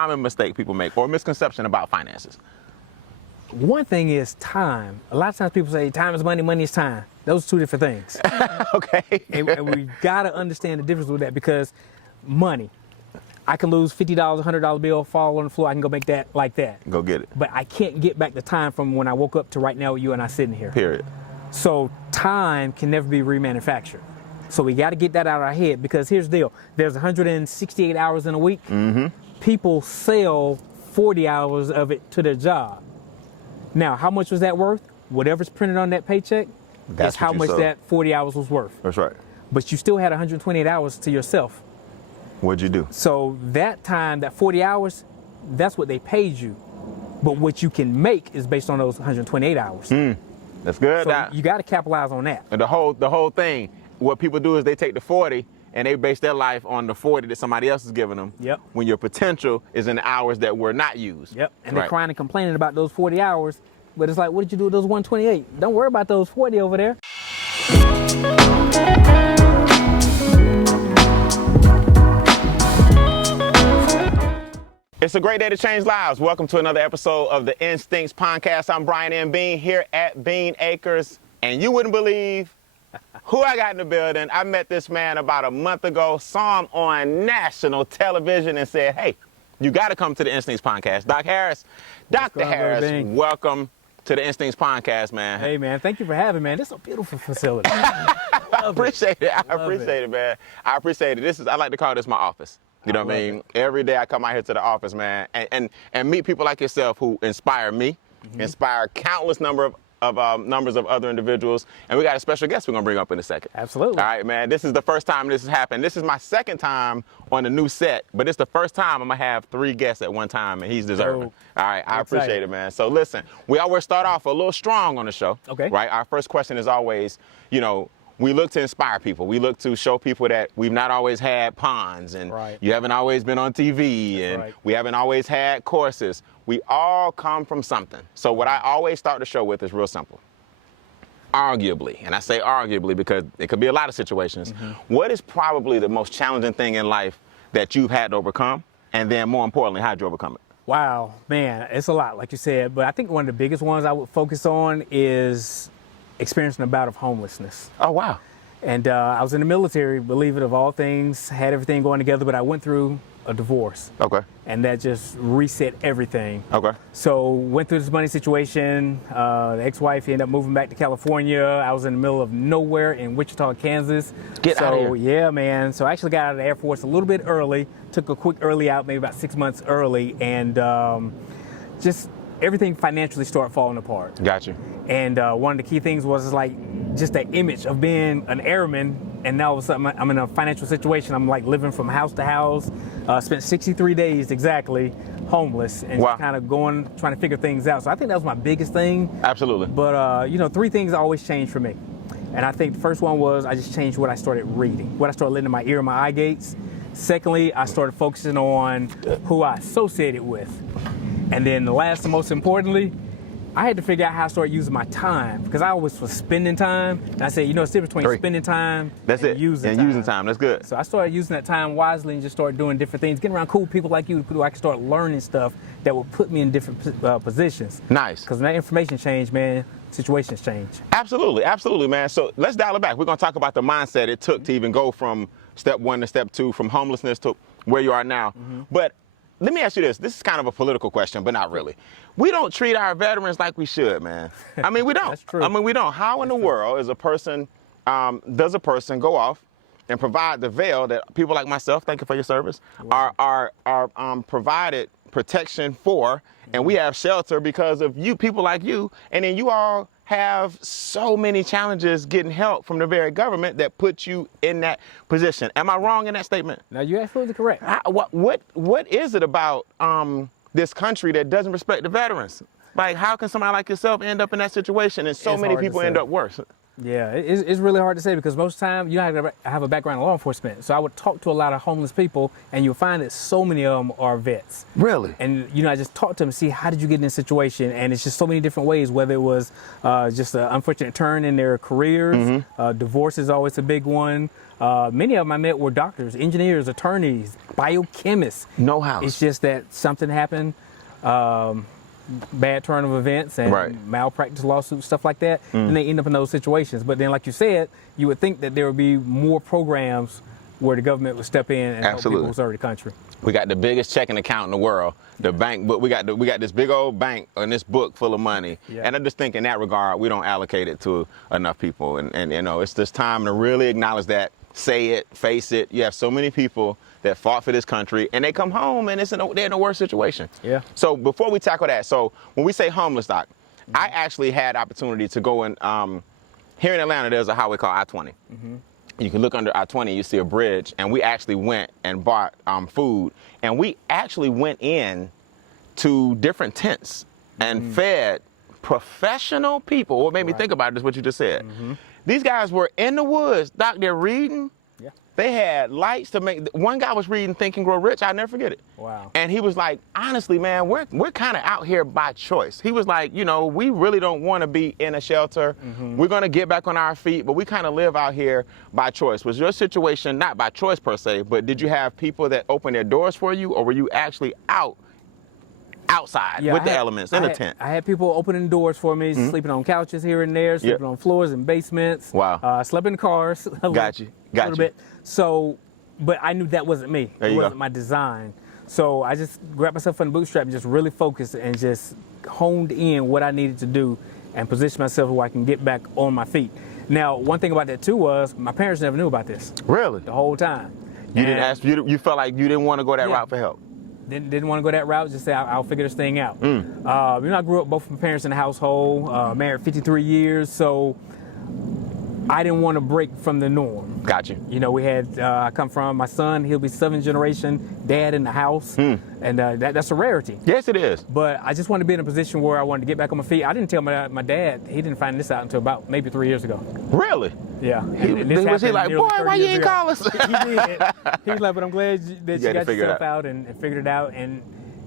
common mistake people make or misconception about finances? One thing is time. A lot of times people say time is money, money is time. Those are two different things. Okay. and we got to understand the difference with that, because money, I can lose $50, $100 bill, fall on the floor, I can go make that like that. Go get it. But I can't get back the time from when I woke up to right now with you and I sitting here. Period. So time can never be remanufactured. So we got to get that out of our head, because here's the deal. There's 168 hours in a week. Mm-hmm. People sell 40 hours of it to their job. Now, how much was that worth? Whatever's printed on that paycheck, that's how much that 40 hours was worth. That's right. But you still had 128 hours to yourself. What'd you do? So that time, that 40 hours, that's what they paid you. But what you can make is based on those 128 hours. That's good. So you got to capitalize on that. And the whole thing, what people do is they take the 40 and they base their life on the 40 that somebody else is giving them. Yep. When your potential is in the hours that were not used. Yep. And they're crying and complaining about those 40 hours, but it's like, what did you do with those 128? Don't worry about those 40 over there. It's a great day to change lives. Welcome to another episode of the Instincts Pondcast. I'm Brian M. Bean here at Bean Acres, and you wouldn't believe who I got in the building. I met this man about a month ago, saw him on national television and said, hey, you got to come to the Instincts Pondcast. Dr. Harris, welcome to the Instincts Pondcast, man. Hey, man, thank you for having me, man. This is a beautiful facility. I appreciate it. I appreciate it, man. I appreciate it. I like to call this my office. You know what I mean? Every day I come out here to the office, man, and meet people like yourself who inspire me, inspire countless numbers of other individuals. And we got a special guest we're going to bring up in a second. Absolutely. All right, man. This is the first time this has happened. This is my second time on the new set, but it's the first time I'm going to have 3 guests at one time, and he's deserving. All right, I appreciate it, man. So listen, we always start off a little strong on the show. Okay. Right? Our first question is always, you know, we look to inspire people. We look to show people that we've not always had ponds, and you haven't always been on TV, and we haven't always had courses. We all come from something. So what I always start the show with is real simple. Arguably, and I say arguably because it could be a lot of situations, what is probably the most challenging thing in life that you've had to overcome? And then more importantly, how'd you overcome it? Wow, man, it's a lot, like you said. But I think one of the biggest ones I would focus on is experiencing a bout of homelessness. Oh, wow. And I was in the military, believe it, of all things, had everything going together, but I went through a divorce. Okay. And that just reset everything. Okay. So went through this money situation. The ex-wife ended up moving back to California. I was in the middle of nowhere in Wichita, Kansas. Get out of here. Yeah, man. So I actually got out of the Air Force a little bit early, took a quick early out, maybe about 6 months early, and just everything financially started falling apart. Got you. And one of the key things was like just that image of being an airman, and now all of a sudden I'm in a financial situation. I'm like living from house to house. Spent 63 days exactly homeless, and just kind of trying to figure things out. So I think that was my biggest thing. Absolutely. But you know, 3 things always changed for me. And I think the first one was I just changed what I started reading, what I started letting in my ear and my eye gates. Secondly, I started focusing on who I associated with. And then the last and most importantly, I had to figure out how to start using my time, because I always was spending time. And I said, you know, it's different between spending time and using time. Using time. That's good. So I started using that time wisely and just started doing different things, getting around cool people like you, who I could start learning stuff that would put me in different positions. Nice. Because when that information changed, man, situations change. Absolutely. Absolutely, man. So let's dial it back. We're going to talk about the mindset it took to even go from step 1 to step 2, from homelessness to where you are now. But let me ask you this. This is kind of a political question, but not really. We don't treat our veterans like we should, man. I mean, we don't. That's true. I mean, we don't. How in the world does a person go off and provide the veil that people like myself, thank you for your service, are provided protection for, and we have shelter because of you, people like you, and then you all have so many challenges getting help from the very government that put you in that position. Am I wrong in that statement? No, you're absolutely correct. What is it about this country that doesn't respect the veterans? Like, how can somebody like yourself end up in that situation and so many people end up worse? Yeah, it's really hard to say because most of the time, you know, I have a background in law enforcement. So I would talk to a lot of homeless people and you'll find that so many of them are vets. Really? And, you know, I just talked to them, see how did you get in this situation? And it's just so many different ways, whether it was just an unfortunate turn in their careers. Divorce is always a big one. Many of them I met were doctors, engineers, attorneys, biochemists. No house. It's just that something happened. Bad turn of events and malpractice lawsuits, stuff like that, and they end up in those situations. But then, like you said, you would think that there would be more programs where the government would step in and help people serve the country. We got the biggest checking account in the world, the bank, but we got this big old bank and this book full of money. Yeah. And I just think in that regard, we don't allocate it to enough people. And you know, it's this time to really acknowledge that, say it, face it. You have so many people that fought for this country and they come home and they're in a worse situation. Yeah. So before we tackle that, so when we say homeless, Doc, I actually had opportunity to go in, here in Atlanta, there's a highway called I-20. You can look under I-20, you see a bridge, and we actually went and bought food, and we actually went in to different tents and fed professional people. What made me think about it is what you just said. These guys were in the woods, Doc, they're reading. They had lights to make, one guy was reading Think and Grow Rich, I'll never forget it. Wow. And he was like, honestly, man, we're kind of out here by choice. He was like, you know, we really don't want to be in a shelter. We're going to get back on our feet, but we kind of live out here by choice. Was your situation not by choice per se, but did you have people that opened their doors for you, or were you actually outside with the elements in a tent? I had people opening doors for me, sleeping on couches here and there, sleeping on floors and basements. Wow. Slept in cars. Got you. A little bit. So, but I knew that wasn't me. It wasn't my design. So I just grabbed myself from the bootstrap and just really focused and just honed in what I needed to do and position myself where I can get back on my feet. Now, one thing about that too was my parents never knew about this. Really? The whole time. You didn't ask, you felt like you didn't want to go that route for help? Didn't want to go that route, just say, I'll figure this thing out. You know, I grew up both of my parents in the household, married 53 years, so I didn't want to break from the norm. Got you. You know, we had, I come from, my son, he'll be 7th generation dad in the house, and that's a rarity. Yes, it is. But I just wanted to be in a position where I wanted to get back on my feet. I didn't tell my dad, he didn't find this out until about maybe 3 years ago. Really? Yeah. Was he like, boy, why you ain't call us? He did. He was like, but I'm glad that you got yourself out and figured it out, and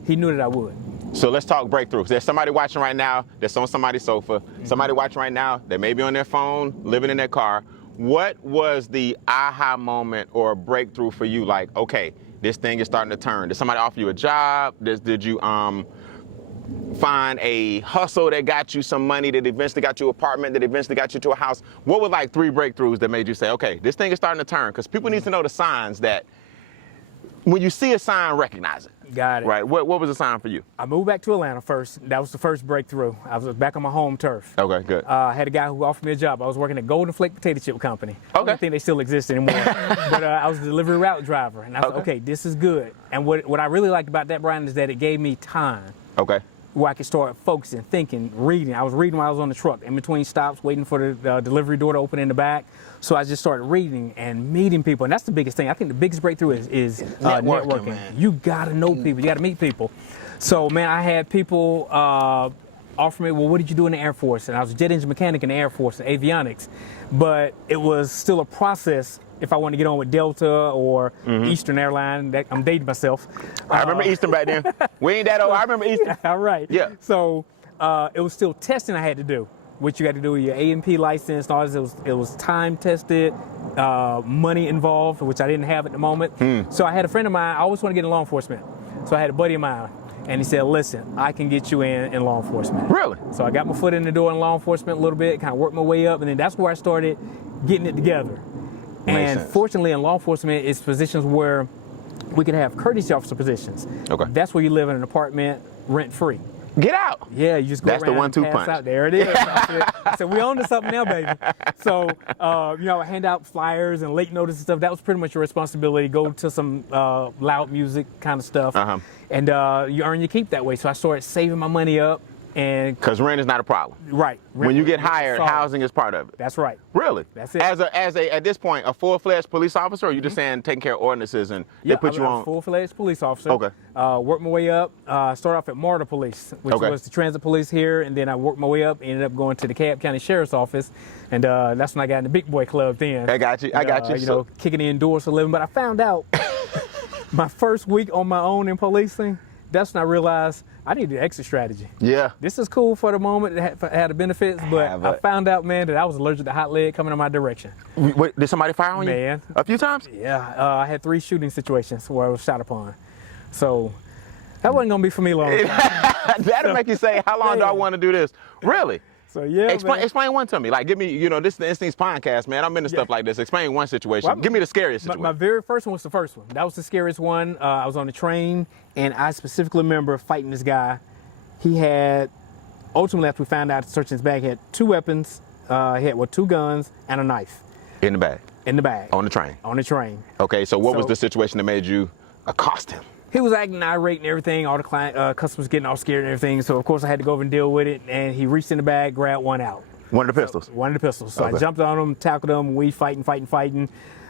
he knew that I would. So let's talk breakthroughs. There's somebody watching right now that's on somebody's sofa. Somebody watching right now that may be on their phone, living in their car. What was the aha moment or breakthrough for you? Like, okay, this thing is starting to turn. Did somebody offer you a job? Did you find a hustle that got you some money, that eventually got you an apartment, that eventually got you to a house? What were like 3 breakthroughs that made you say, okay, this thing is starting to turn? Because people need to know the signs that when you see a sign, recognize it. Got it. Right. What was the sign for you? I moved back to Atlanta first. That was the first breakthrough. I was back on my home turf. Okay, good. I had a guy who offered me a job. I was working at Golden Flake Potato Chip Company. Okay. I don't think they still exist anymore. But I was a delivery route driver. And I was like, okay, this is good. And what I really liked about that, Brian, is that it gave me time. Okay. Where I could start focusing, thinking, reading. I was reading while I was on the truck, in between stops, waiting for the delivery door to open in the back. So I just started reading and meeting people, and that's the biggest thing. I think the biggest breakthrough is networking. Man. You gotta know people, you gotta meet people. So man, I had people offer me, well, what did you do in the Air Force? And I was a jet engine mechanic in the Air Force, avionics. But it was still a process if I wanted to get on with Delta or Eastern Airline. I'm dating myself. I remember Eastern back then. We ain't that old. I remember Eastern. All right. Yeah. So it was still testing I had to do. What you got to do with your A&P license, all this, it was time tested, money involved, which I didn't have at the moment. So I had a friend of mine, I always want to get in law enforcement. So I had a buddy of mine, and he said, listen, I can get you in law enforcement. Really? So I got my foot in the door in law enforcement a little bit, kind of worked my way up, and then that's where I started getting it together. And fortunately in law enforcement, it's positions where we can have courtesy officer positions. Okay. That's where you live in an apartment rent-free. Get out. Yeah, you just go That's around the 1-2 and pass punch. out. There it is. I said, we on to something now, baby. So, you know, I hand out flyers and late notice and stuff. That was pretty much your responsibility. Go to some loud music kind of stuff. And you earn your keep that way. So I started saving my money up, And because rent is not a problem. right. When you get hired, housing is part of it. That's right. Really? That's it. As a at this point, a full-fledged police officer, or you just saying taking care of ordinances and they put you I'm on? a full-fledged police officer. Okay. Worked my way up. Started off at MARTA Police, which was the transit police here, and then I worked my way up. Ended up going to the Cobb County Sheriff's Office, and that's when I got in the big boy club. Then I got you. I got you. You know, kicking in doors for a living. But I found out my first week on my own in policing. That's when I realized I needed an exit strategy. Yeah. This is cool for the moment. It had the benefits, but I found out, man, that I was allergic to hot lead coming in my direction. Wait, did somebody fire on you? Man. A few times? Yeah. I had 3 shooting situations where I was shot upon. So that wasn't going to be for me long. That'll make you say, how long do I want to do this? Really? So yeah, explain one to me. Like, give me, you know, this is the Instincts Pondcast, man. I'm into stuff like this. Explain one situation. Well, give me the scariest situation. My very first one was the first one. That was the scariest one. I was on the train, and I specifically remember fighting this guy. He had, ultimately, after we found out, searching his bag, he had 2 weapons. He had 2 guns and a knife. In the bag? In the bag. On the train? On the train. Okay, so what was the situation that made you accost him? He was acting irate and everything. All the customers getting all scared and everything. So, of course, I had to go over and deal with it. And he reached in the bag, grabbed one out. One of the pistols? One of the pistols. So I jumped on him, tackled him. We fighting.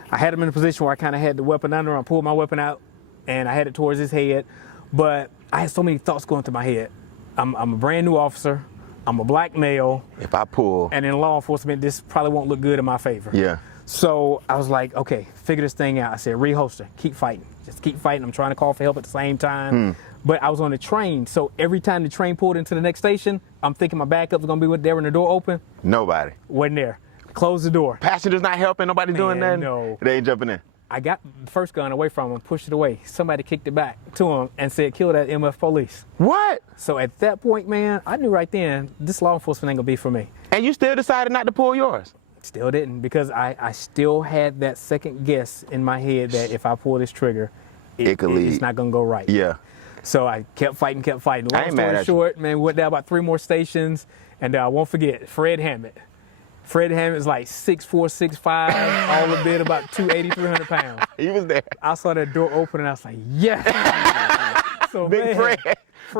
I had him in a position where I kind of had the weapon under him. I pulled my weapon out, and I had it towards his head. But I had so many thoughts going through my head. I'm a brand new officer. I'm a black male. If I pull. And in law enforcement, this probably won't look good in my favor. Yeah. So I was like, okay, figure this thing out. I said, reholster, keep fighting. Just keep fighting. I'm trying to call for help at the same time. But I was on the train, so every time the train pulled into the next station, I'm thinking my backup was going to be there when the door opened. Nobody. Wasn't there. Closed the door. Passengers not helping? Nobody doing nothing? No. They ain't jumping in? I got the first gun away from him, pushed it away. Somebody kicked it back to him and said, kill that MF police. What? So at that point, man, I knew right then, this law enforcement ain't going to be for me. And you still decided not to pull yours? Still didn't, because I still had that second guess in my head that if I pull this trigger, it's not going to go right. Yeah. So I kept fighting. I ain't mad at Short, man, we went down about 3 more stations, and I won't forget, Fred Hammett. Fred Hammett is like 6'4", 6'5", all a bit about 280, 300 pounds. He was there. I saw that door open, and I was like, yes. So, Big Fred.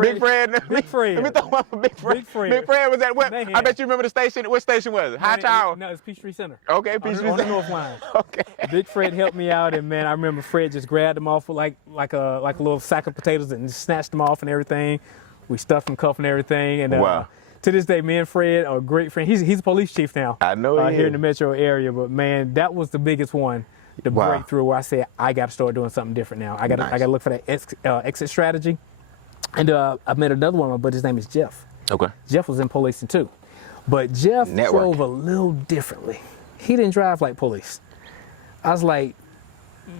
Big Fred. Big Fred. Let me throw one for Big Fred. Big Fred. Big Fred was at what? Man. I bet you remember the station. What station was it? High Tower? No, it's Peachtree Center. Okay, Peachtree on the Center. North Line. Okay. Big Fred helped me out, and man, I remember Fred just grabbed them off like a little sack of potatoes and just snatched them off and everything. We stuffed him, cuffed and everything. And wow. To this day, me and Fred are great friends. He's a police chief now. I know he here is. in the metro area, but man, that was the biggest one. The breakthrough where I said I got to start doing something different now. I got to look for that exit strategy. And I met another one, but his name is Jeff. Okay. Jeff was in policing too, but Jeff drove a little differently. He didn't drive like police. I was like,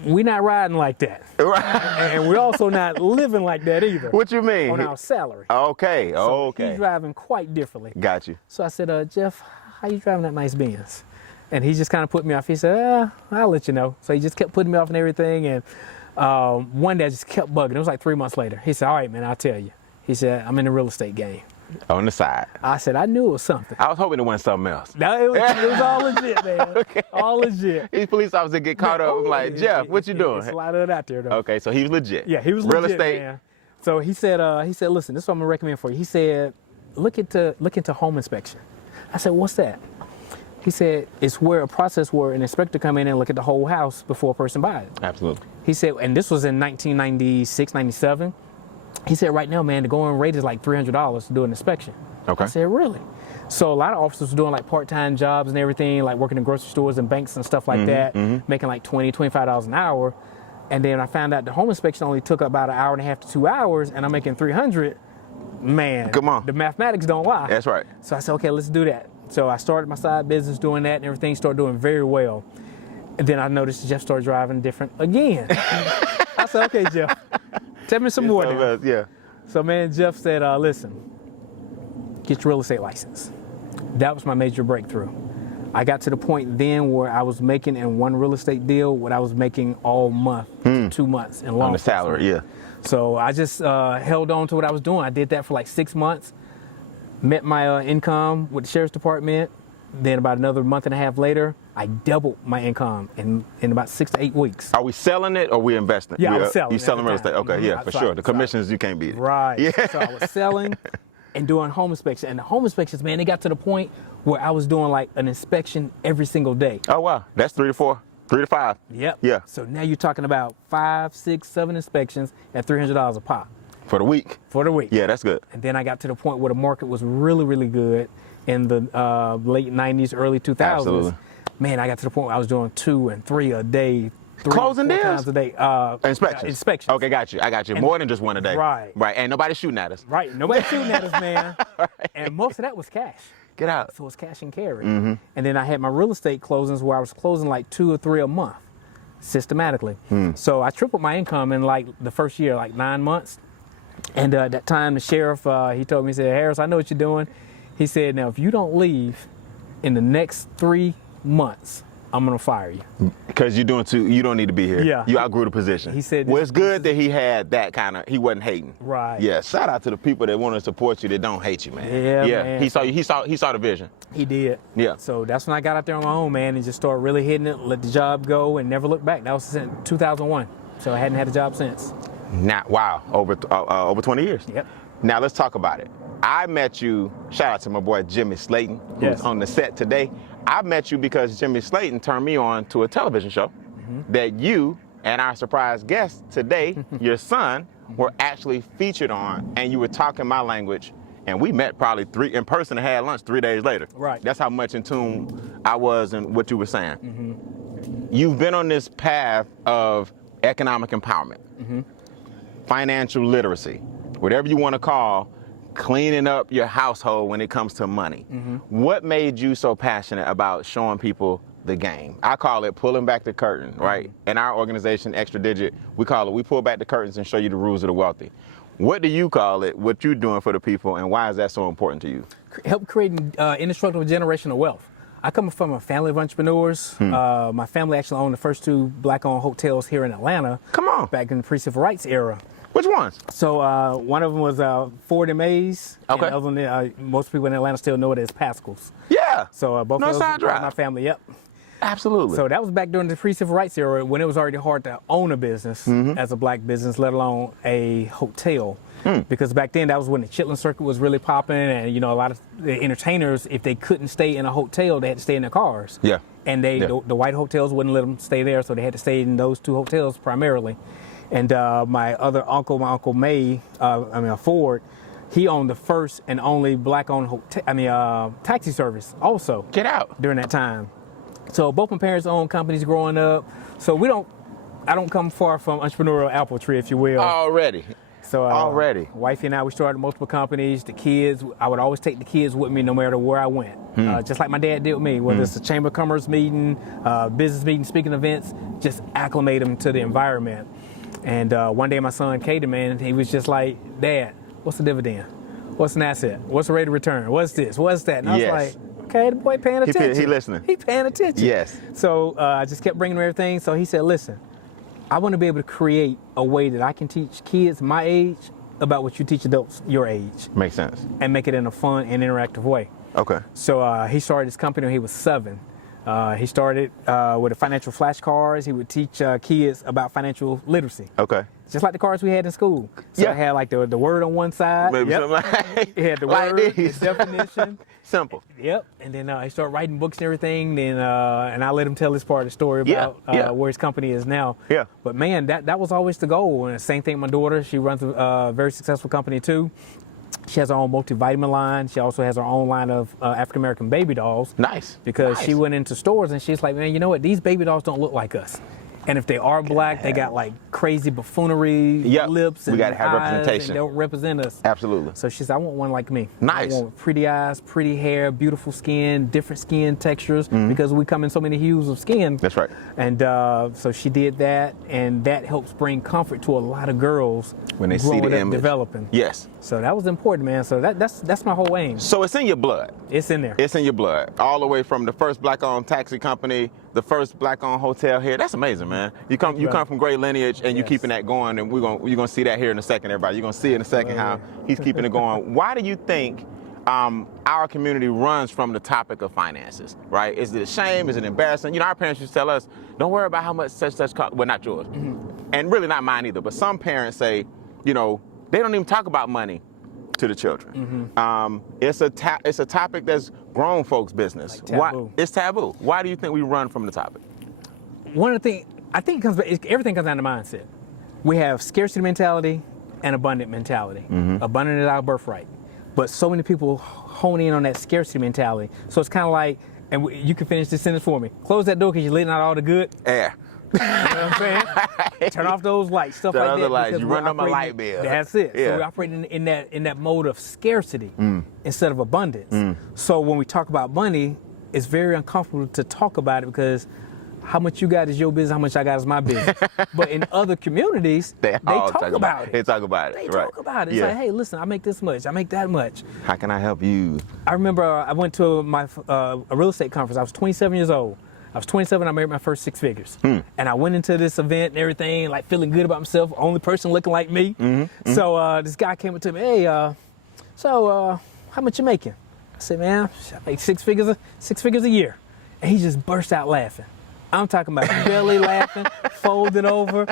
we're not riding like that. Right. And we're also not living like that either. What you mean? On our salary. Okay. So okay. He's driving quite differently. Got you. So I said, Jeff, how you driving that nice Benz? And he just kind of put me off. He said, I'll let you know. So he just kept putting me off and everything. And one day I just kept bugging. It was like 3 months later. He said, all right, man, I'll tell you. He said, I'm in the real estate game. On the side. I said, I knew it was something. I was hoping to win something else. No, it was all legit, man. Okay. All legit. These police officers get caught up. I'm like, Jeff, what you doing? It's a lot of it out there, though. Okay, so he was legit. Yeah, he was real legit, estate. man. So he said, listen, this is what I'm gonna recommend for you. He said, look into home inspection. I said, what's that? He said, it's a process where an inspector come in and look at the whole house before a person buys it. Absolutely. He said, and this was in 1996, 97. He said, right now, man, the going rate is like $300 to do an inspection. Okay. I said, really? So a lot of officers were doing like part-time jobs and everything, like working in grocery stores and banks and stuff like that, making like $20, $25 an hour. And then I found out the home inspection only took about an hour and a half to 2 hours, and I'm making $300. Man, come on. The mathematics don't lie. That's right. So I said, okay, let's do that. So I started my side business doing that, and everything started doing very well. And then I noticed Jeff started driving different again. I said, okay, Jeff, tell me some more now. Yeah. So man, Jeff said, listen, get your real estate license. That was my major breakthrough. I got to the point then where I was making in one real estate deal what I was making all month, 2 months in law on the salary, yeah. So I just held on to what I was doing. I did that for like 6 months, met my income with the sheriff's department. Then about another month and a half later, I doubled my income in about 6 to 8 weeks. Are we selling it or we investing? Yeah, I was selling. You selling real estate? Okay, yeah, for sure. The commissions, you can't beat it. Right. Yeah. So I was selling. and doing home inspection. And the home inspections, man, they got to the point where I was doing like an inspection every single day. Oh, wow. That's 3 to 4, 3 to 5. Yep. Yeah. So now you're talking about 5, 6, 7 inspections at $300 a pop. For the week. For the week. Yeah, that's good. And then I got to the point where the market was really, really good in the late 90s, early 2000s. Absolutely. Man, I got to the point where I was doing 2 and 3 a day. Closing 4 deals? times a day. Inspections. Inspections. Okay, got you. I got you. More than just one a day. Right. Right. Ain't nobody shooting at us. Right. Nobody shooting at us, man. Right. And most of that was cash. Get out. So it's cash and carry. Mm-hmm. And then I had my real estate closings where I was closing like 2 or 3 a month systematically. So I tripled my income in like the first year, like 9 months. And at that time, the sheriff, he told me, he said, Harris, I know what you're doing. He said, now, if you don't leave in the next 3 months, I'm going to fire you. Because you're doing you don't need to be here. Yeah. You outgrew the position. He said, well, it's good that he had that kind of, he wasn't hating. Right. Yeah. Shout out to the people that want to support you that don't hate you, man. Yeah, man. He saw the vision. He did. Yeah. So that's when I got out there on my own, man, and just started really hitting it, let the job go, and never looked back. That was in 2001. So I hadn't had a job since. Now, wow, over 20 years. Yep. Now let's talk about it. I met you, shout out to my boy Jimmy Slayton, who's on the set today. I met you because Jimmy Slayton turned me on to a television show that you and our surprise guest today, your son, were actually featured on, and you were talking my language, and we met probably in person and had lunch 3 days later. Right. That's how much in tune I was in what you were saying. You've been on this path of economic empowerment, financial literacy, whatever you want to call cleaning up your household when it comes to money. What made you so passionate about showing people the game? I call it pulling back the curtain, right? In our organization, Extra Digit, we call it, we pull back the curtains and show you the rules of the wealthy. What do you call it, what you're doing for the people, and why is that so important to you? Help creating indestructible generational wealth. I come from a family of entrepreneurs. My family actually owned the first 2 black-owned hotels here in Atlanta. Come on. Back in the pre-civil rights era. Which ones? So one of them was Ford and Mays. Okay. And the other one, most people in Atlanta still know it as Pascal's. Yeah. So both of those Northside Drive. my family. Yep. Absolutely. So that was back during the pre-civil rights era when it was already hard to own a business as a black business, let alone a hotel. Because back then that was when the Chitlin circuit was really popping, and a lot of the entertainers, if they couldn't stay in a hotel, they had to stay in their cars. Yeah. And the white hotels wouldn't let them stay there, so they had to stay in those 2 hotels primarily. And my other uncle, Ford, he owned the first and only black-owned taxi service also. Get out. During that time. So both my parents owned companies growing up. So I don't come far from entrepreneurial apple tree, if you will. Already. So Already. Wifey and I, we started multiple companies. The kids, I would always take the kids with me no matter where I went. Just like my dad did with me, whether it's a Chamber of Commerce meeting, business meeting, speaking events, just acclimate them to the environment. And one day my son, Caden, man, he was just like, Dad, what's the dividend? What's an asset? What's the rate of return? What's this? What's that? And I was like, okay, the boy paying attention. He listening. He paying attention. Yes. So I just kept bringing him everything. So he said, listen, I want to be able to create a way that I can teach kids my age about what you teach adults your age. Makes sense. And make it in a fun and interactive way. Okay. So he started his company when he was 7. He started with the financial flashcards. He would teach kids about financial literacy. Okay. Just like the cards we had in school. So it had like the word on one side. Maybe something like it had the like word, this. the definition. Simple. Yep. And then he started writing books and everything. Then and I let him tell his part of the story about where his company is now. Yeah. But man, that was always the goal. And the same thing with my daughter. She runs a very successful company too. She has her own multivitamin line. She also has her own line of African-American baby dolls. Nice. Because she went into stores and she's like, man, you know what? These baby dolls don't look like us. And if they are black, they got like crazy buffoonery lips and we gotta have eyes representation. and they don't represent us. Absolutely. So she said, I want one like me. Nice. I want pretty eyes, pretty hair, beautiful skin, different skin textures, because we come in so many hues of skin. That's right. And so she did that, and that helps bring comfort to a lot of girls when they see the image developing. Yes. So that was important, man. So that's my whole aim. So it's in your blood. It's in there. It's in your blood. All the way from the first black-owned taxi company, the first black-owned hotel here. That's amazing, man. You come from great lineage, and you're keeping that going, and you're gonna see that here in a second, everybody. You're gonna see in a second how he's keeping it going. Why do you think our community runs from the topic of finances, right? Is it a shame? Is it embarrassing? Our parents used to tell us, don't worry about how much such cost. Well, not yours, and really not mine either. But some parents say, they don't even talk about money to the children. It's a topic that's grown folks' business. Like taboo. It's taboo. Why do you think we run from the topic? One of the things, I think everything comes down to mindset. We have scarcity mentality and abundant mentality. Abundant is our birthright. But so many people hone in on that scarcity mentality. So it's kind of like, and you can finish this sentence for me. Close that door because you're letting out all the good. Air. You know what I'm saying? Turn off those lights, stuff Turn like off that. the lights. because You we're run on my operating- light bill. That's it. Yeah. So we're operating in that mode of scarcity instead of abundance. So when we talk about money, it's very uncomfortable to talk about it because how much you got is your business, how much I got is my business. But in other communities, they talk about it. They talk about it. They right. talk about it. It's like, hey, listen, I make this much, I make that much. How can I help you? I remember I went to a real estate conference. I was 27 years old. I was 27, I made my first 6 figures. And I went into this event and everything, like feeling good about myself, only person looking like me. So this guy came up to me, hey, how much you making? I said, man, I make 6 figures a year. And he just burst out laughing. I'm talking about belly laughing, folded over.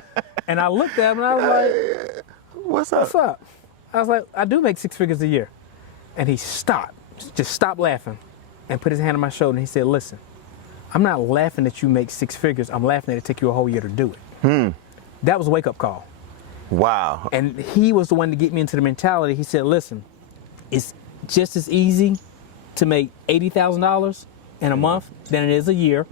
And I looked at him and I was like, What's up? what's up? I was like, I do make 6 figures a year. And he stopped, just stopped laughing and put his hand on my shoulder and he said, listen, I'm not laughing that you make 6 figures. I'm laughing that it took you a whole year to do it. That was a wake-up call. Wow. And he was the one to get me into the mentality. He said, listen, it's just as easy to make $80,000 in a month than it is a year.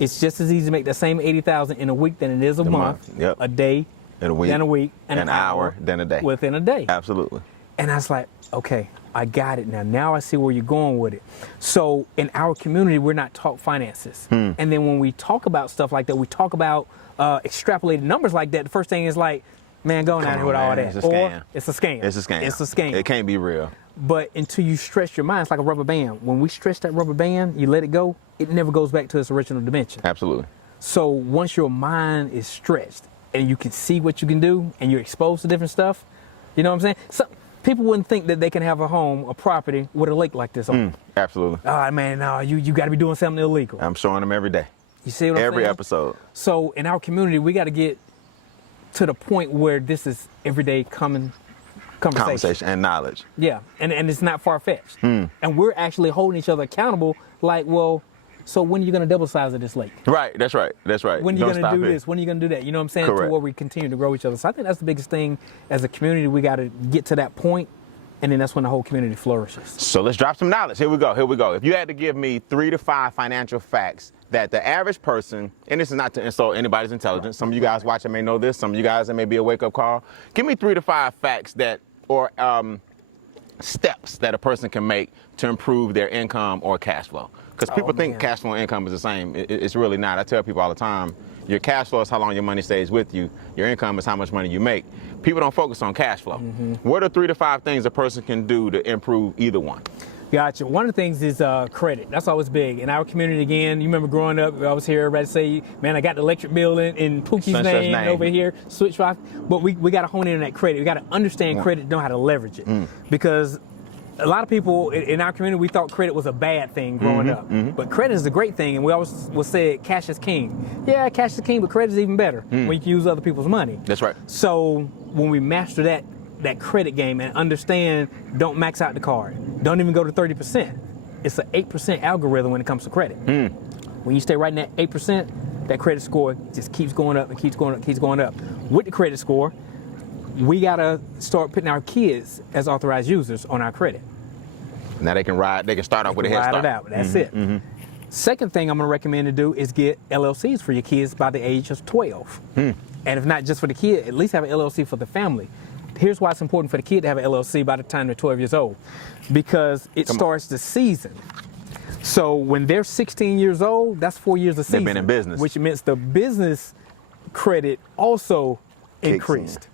It's just as easy to make the same $80,000 in a week than it is a month. Yep. A day, In a week. then a week, and an hour, then a day. within a day. Absolutely. And I was like, okay, I got it now. Now I see where you're going with it. So in our community, we're not taught finances. And then when we talk about stuff like that, we talk about extrapolated numbers like that. The first thing is like, man, going out here with all that. It's a scam. It's a scam. It's a scam. It's a scam. It can't be real. But until you stretch your mind, it's like a rubber band. When we stretch that rubber band, you let it go, it never goes back to its original dimension. Absolutely. So once your mind is stretched and you can see what you can do and you're exposed to different stuff, you know what I'm saying? So people wouldn't think that they can have a home, a property with a lake like this on it. Absolutely. Oh man, no, you got to be doing something illegal. I'm showing them every day. You see what I'm saying? Every episode. So in our community, we got to get to the point where this is everyday conversation. Conversation and knowledge. Yeah, and it's not far-fetched. And we're actually holding each other accountable like, well, so when are you going to double size of this lake? Right, that's right. That's right. When are you Don't going to stop do it. this? When are you going to do that? You know what I'm saying? Correct. To where we continue to grow each other. So I think that's the biggest thing as a community. We got to get to that point, and then that's when the whole community flourishes. So let's drop some knowledge. Here we go. Here we go. If you had to give me 3 to 5 financial facts that the average person, and this is not to insult anybody's intelligence. Some of you guys watching may know this. Some of you guys, it may be a wake-up call. Give me 3 to 5 facts that, or steps that a person can make to improve their income or cash flow. Because people think cash flow and income is the same. It's really not. I tell people all the time, your cash flow is how long your money stays with you. Your income is how much money you make. People don't focus on cash flow. What are 3 to 5 things a person can do to improve either one? Gotcha. One of the things is credit. That's always big. In our community, again, you remember growing up, I was here, everybody say, man, I got the electric bill in Pookie's name over here, switch off. But we got to hone in on that credit. We got to understand credit, know how to leverage it. Because a lot of people in our community, we thought credit was a bad thing growing up. But credit is a great thing, and we always will say cash is king. Yeah, cash is king, but credit is even better when you can use other people's money. That's right. So when we master that credit game and understand, don't max out the card. Don't even go to 30%. It's an 8% algorithm when it comes to credit. When you stay right in that 8%, that credit score just keeps going up and keeps going up and keeps going up. With the credit score, we gotta start putting our kids as authorized users on our credit. Now they can start off with a head start. Ride it out, that's it. Second thing I'm gonna recommend to do is get LLCs for your kids by the age of 12. And if not just for the kid, at least have an LLC for the family. Here's why it's important for the kid to have an LLC by the time they're 12 years old. Because it starts the season. So when they're 16 years old, that's 4 years of season. They've been in business. Which means the business credit also increased.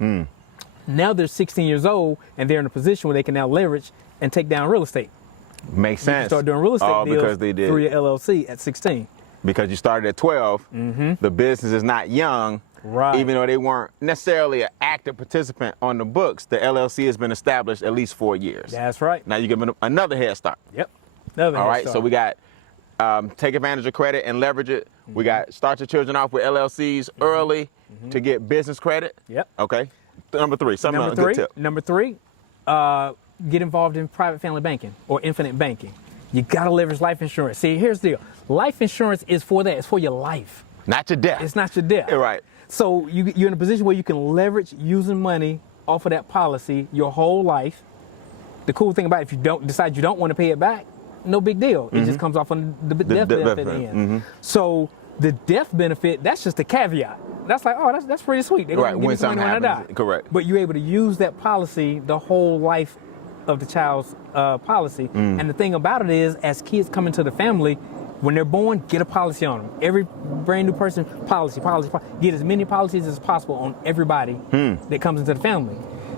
Now they're 16 years old and they're in a position where they can now leverage and take down real estate. Makes sense. Start doing real estate deals because they did. through your LLC at 16. Because you started at 12, the business is not young. Right. Even though they weren't necessarily an active participant on the books, the LLC has been established at least 4 years. That's right. Now you give them another head start. Yep. All right, so we got take advantage of credit and leverage it. We got start your children off with LLCs early to get business credit. Yep. Okay. Number 3, good tip. Number 3, get involved in private family banking or infinite banking. You got to leverage life insurance. See, here's the deal. Life insurance is for that. It's for your life. Not your death. It's not your death. Right. So you're in a position where you can leverage using money off of that policy your whole life. The cool thing about it, if you don't decide you don't want to pay it back, no big deal. It just comes off on the death benefit at the end. So the death benefit, that's just a caveat. That's like, oh, that's pretty sweet. They're going to give me some money when I die. Correct. But you're able to use that policy the whole life of the child's policy. And the thing about it is, as kids come into the family, when they're born, get a policy on them. Every brand new person, policy. Get as many policies as possible on everybody that comes into the family.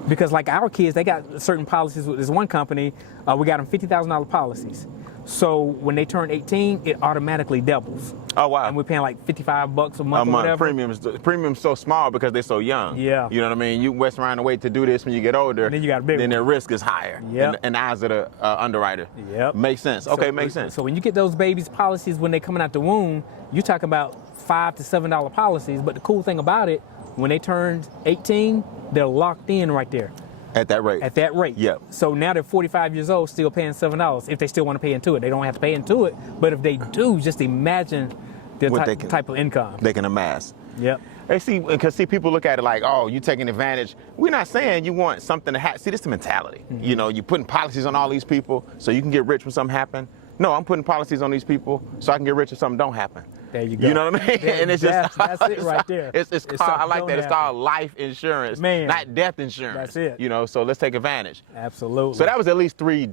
Because like our kids, they got certain policies with this one company. We got them $50,000 policies. So when they turn 18, it automatically doubles. Oh, wow. And we're paying like $55 a month or whatever. Premium's so small because they're so young. Yeah. You know what I mean? You west around and wait to do this when you get older. And then you got a big Then one. their risk is higher. Yep. In the eyes of the underwriter. Yep. Makes sense. Okay, makes sense. So when you get those babies' policies when they're coming out the womb, you talk about $5 to $7 policies. But the cool thing about it, when they turn 18, they're locked in right there. At that rate. At that rate. Yep. So now they're 45 years old, still paying $7 if they still want to pay into it. They don't have to pay into it, but if they do, just imagine the type of income they can amass. Yep. They see, because people look at it like, oh, you taking advantage. We're not saying you want something to happen. See, this is the mentality. You know, you're putting policies on all these people so you can get rich when something happen. No, I'm putting policies on these people so I can get rich if something don't happen. There you go. You know what I mean? And it's just that's it right there. It's called, I like that. It's called life insurance, not death insurance. That's it. You know, so let's take advantage. Absolutely. So that was at least three.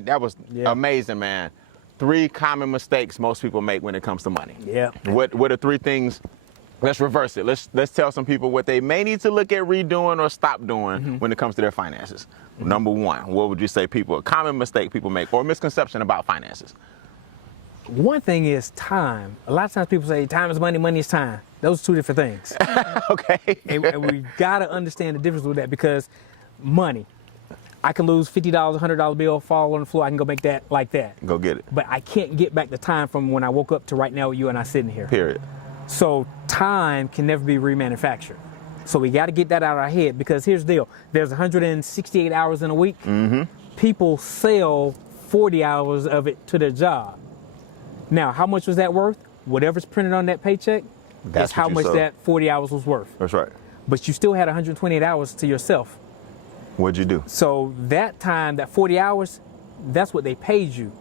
That was amazing, man. 3 common mistakes most people make when it comes to money. Yeah. What are 3 things? Let's reverse it. Let's tell some people what they may need to look at redoing or stop doing when it comes to their finances. Number 1, what would you say a common mistake people make or misconception about finances? One thing is time. A lot of times people say time is money, money is time. Those are 2 different things. Okay. And we got to understand the difference with that, because money, I can lose $50, $100 bill, fall on the floor, I can go make that like that. Go get it. But I can't get back the time from when I woke up to right now with you and I sitting here. Period. So time can never be remanufactured. So we got to get that out of our head, because here's the deal. There's 168 hours in a week. People sell 40 hours of it to their job. Now, how much was that worth? Whatever's printed on that paycheck, that's how much that 40 hours was worth. That's right. But you still had 128 hours to yourself. What'd you do? So that time, that 40 hours, that's what they paid you.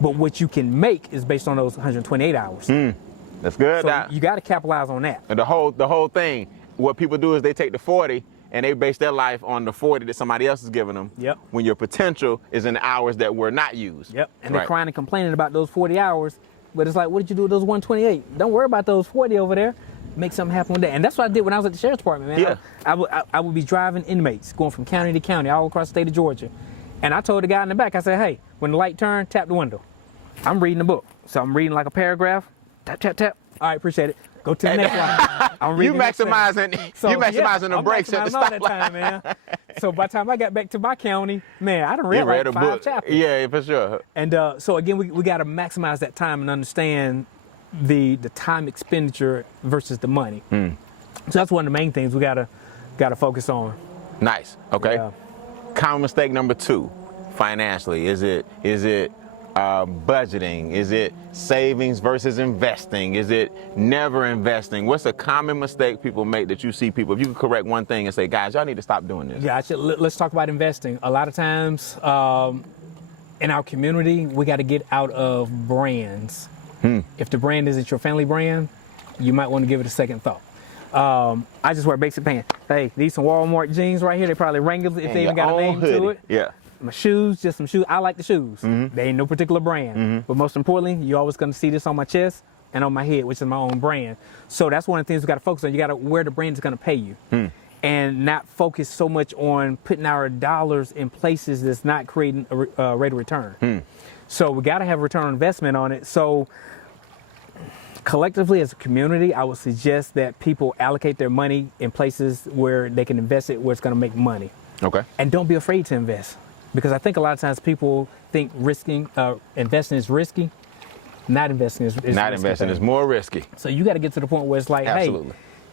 But what you can make is based on those 128 hours. That's good. So you got to capitalize on that. And the whole thing, what people do is they take the 40 and they base their life on the 40 that somebody else is giving them. Yep. When your potential is in the hours that were not used. Yep. And they're crying and complaining about those 40 hours, but it's like, what did you do with those 128? Don't worry about those 40 over there. Make something happen with that. And that's what I did when I was at the sheriff's department, man. Yeah. I would be driving inmates, going from county to county, all across the state of Georgia. And I told the guy in the back, I said, hey, when the light turned, tap the window. I'm reading a book. So I'm reading like a paragraph. Tap, tap, tap. All right, appreciate it. Go to the next one. You maximizing the brakes at the stoplight, man. So by the time I got back to my county, man, I done read like 5 chapters. Yeah, for sure. And so again, we got to maximize that time and understand the time expenditure versus the money. So that's one of the main things we gotta focus on. Nice. Okay. Yeah. Common mistake number 2, financially, is it budgeting? Is it savings versus investing? Is it never investing? What's a common mistake people make that you see people? If you could correct one thing and say, guys, y'all need to stop doing this. Gotcha. Let's talk about investing. A lot of times in our community, we got to get out of brands. If the brand isn't your family brand, you might want to give it a second thought. I just wear basic pants. Hey, these some Walmart jeans right here. They probably Wranglers if they even got a name to it. Yeah. My shoes, just some shoes. I like the shoes. They ain't no particular brand. But most importantly, you're always going to see this on my chest and on my head, which is my own brand. So that's one of the things we got to focus on. You got to where the brand is going to pay you. And not focus so much on putting our dollars in places that's not creating a rate of return. So we got to have a return on investment on it. So collectively as a community, I would suggest that people allocate their money in places where they can invest it where it's going to make money. Okay. And don't be afraid to invest. Because I think a lot of times people think investing is risky. Not investing is risky. Not investing is more risky. So you got to get to the point where it's like, hey,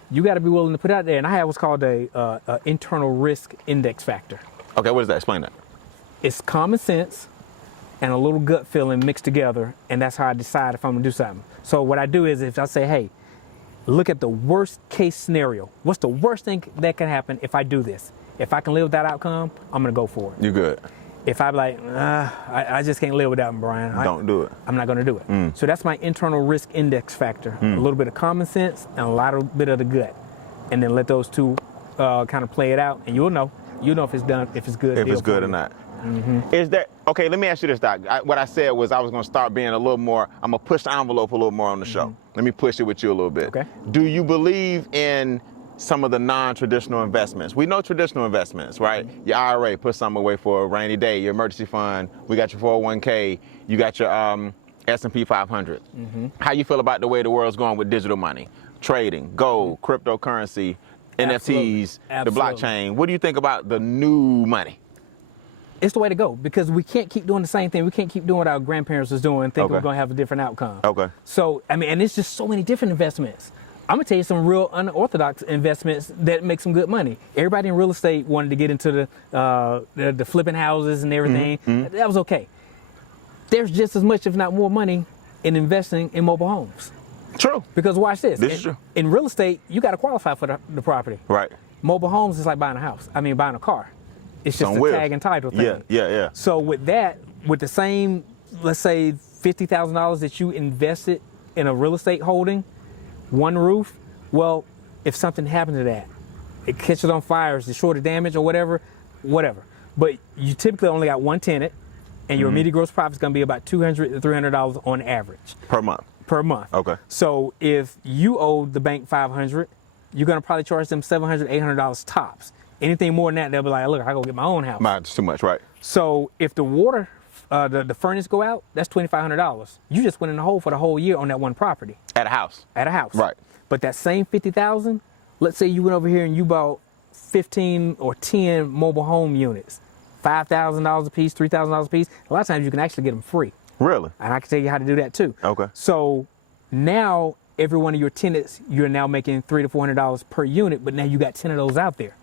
you got to be willing to put it out there. And I have what's called a internal risk index factor. Okay, what does that? Explain that. It's common sense and a little gut feeling mixed together, and that's how I decide if I'm gonna do something. So what I do is if I say, hey, look at the worst case scenario. What's the worst thing that can happen if I do this? If I can live with that outcome, I'm gonna go for it. You good. If I'm like, I just can't live without him, Brian. Don't do it. I'm not gonna do it. So that's my internal risk index factor. A little bit of common sense and a bit of the gut. And then let those two kind of play it out, and you'll know if it's done, if it's good. If it's good or not. Is there, okay, let me ask you this, Doc. What I said was I was going to start being a little more, I'm going to push the envelope a little more on the show. Let me push it with you a little bit. Okay. Do you believe in some of the non-traditional investments? We know traditional investments, right? Your IRA, put something away for a rainy day, your emergency fund, we got your 401k, you got your S&P 500. How you feel about the way the world's going with digital money? Trading, gold, cryptocurrency, NFTs, the blockchain. What do you think about the new money? It's the way to go, because we can't keep doing the same thing. We can't keep doing what our grandparents was doing, thinking we're going to have a different outcome. Okay. So, I mean, and it's just so many different investments. I'm going to tell you some real unorthodox investments that make some good money. Everybody in real estate wanted to get into the flipping houses and everything. That was okay. There's just as much, if not more money in investing in mobile homes. True. Because watch this. This is true. In real estate, you got to qualify for the property. Right. Mobile homes is like buying a house. I mean, buying a car. It's just a tag and title thing. Yeah. So with that, with the same, let's say $50,000 that you invested in a real estate holding, one roof, well, if something happened to that, it catches on fire, it's destroyed or damage or whatever. But you typically only got one tenant, and your immediate gross profit is going to be about $200 to $300 on average. Per month. Okay. So if you owe the bank $500, you're going to probably charge them $700, $800 tops. Anything more than that, they'll be like, look, I go get my own house. It's too much, right? So if the water, the furnace go out, that's $2,500. You just went in the hole for the whole year on that one property. At a house. Right. But that same $50,000, let's say you went over here and you bought 15 or 10 mobile home units, $5,000 a piece, $3,000 a piece. A lot of times you can actually get them free. Really? And I can tell you how to do that too. Okay. So now every one of your tenants, you're now making $300 to $400 per unit, but now you got 10 of those out there.